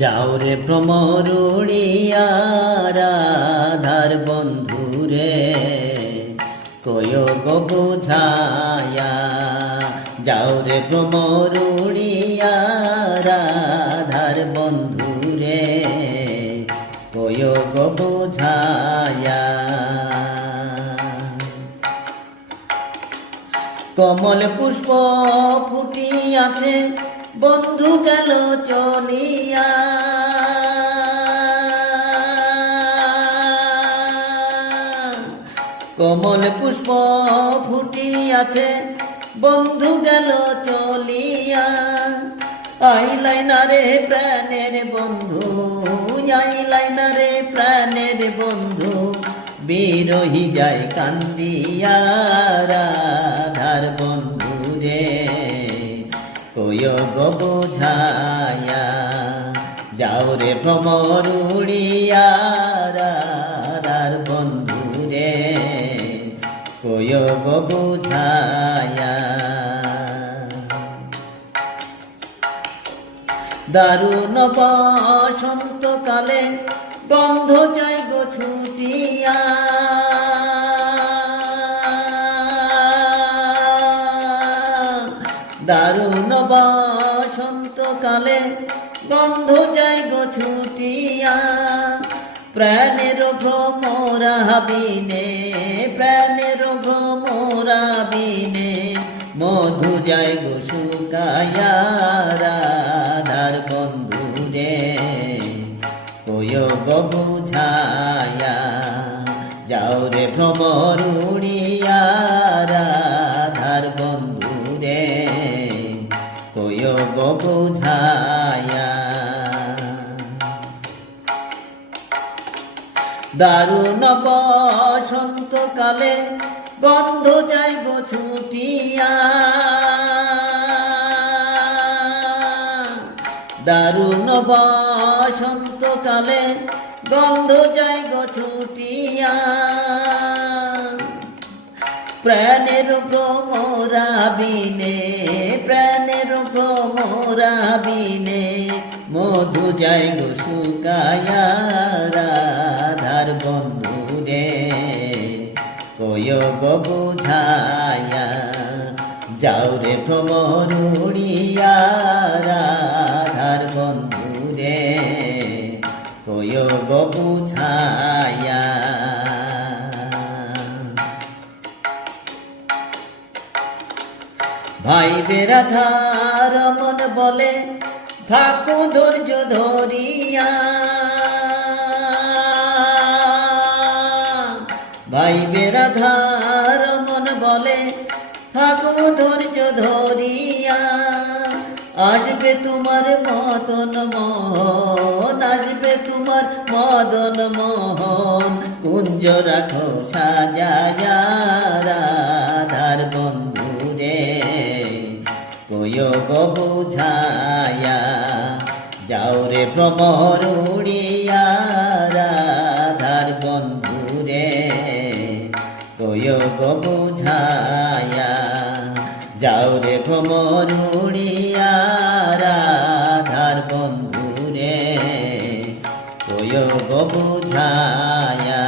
যাও রে ভ্রমরুড়িয়া রাধার বন্ধু রে কয় গো বুঝায়া। যাও রে ভ্রমরুড়িয়া রাধার বন্ধু রে কয় গো বুঝায়া। কমল পুষ্প ফুটিয়াছে বন্ধু গেল চলিয়া। কমল পুষ্প ফুটিয়াছে, বন্ধু গেল চলিয়া। আইলাই না রে প্রাণের বন্ধু, আইলাই না রে প্রাণের বন্ধু, বিরহি যায় কান্দিয়া গো বোঝায়া, যাও রে ভ্রমর উড়িয়া রাধার বন্ধু রে কয় গো বোঝায়া। দারুণ বসন্ত কালে গন্ধ যায় গো ছুটিয়া। দারুণ বসন্ত কালে গন্ধ যায় গো ছুটিয়া। প্রাণের ভ্রমরা বিনে প্রাণের ভ্রমরা বিনে মধু যাই গো শুকায়া বন্ধু রে কয় গো বুঝায়া যাও রে ভ্রমর উড়িয়া দারুণ বসন্ত কালে গন্ধ যায় গো ছুটিয়া। দারুণ বসন্ত কালে গন্ধ যায় গো ছুটিয়া। প্রাণের ভ্রমরা বিনে, প্রাণের ভ্রমরা বিনে, মধু যায় গো শুকায়া। গো বুঝায়া, যাও রে ভ্রমর রাধার বন্ধু রে কয় গো বুঝায়া। ভাই বেরাধার মন বলে থাকো ধৈর্য ধরিয়া ধৈর্য ধরিয়া আসবে তোমার মদন মোহন, আসবে তোমার মদন মোহন। কুঞ্জ রাখো, সাজায়া রাধার বন্ধু রে কয় গো বুঝায়া, যাও রে ভ্রমর উড়িয়া রাধার বন্ধু রে কয় গো বুঝায়া যাও রে ভ্রমণ উড়িয়া রাধার বন্ধু রে তোয় বুঝায়া।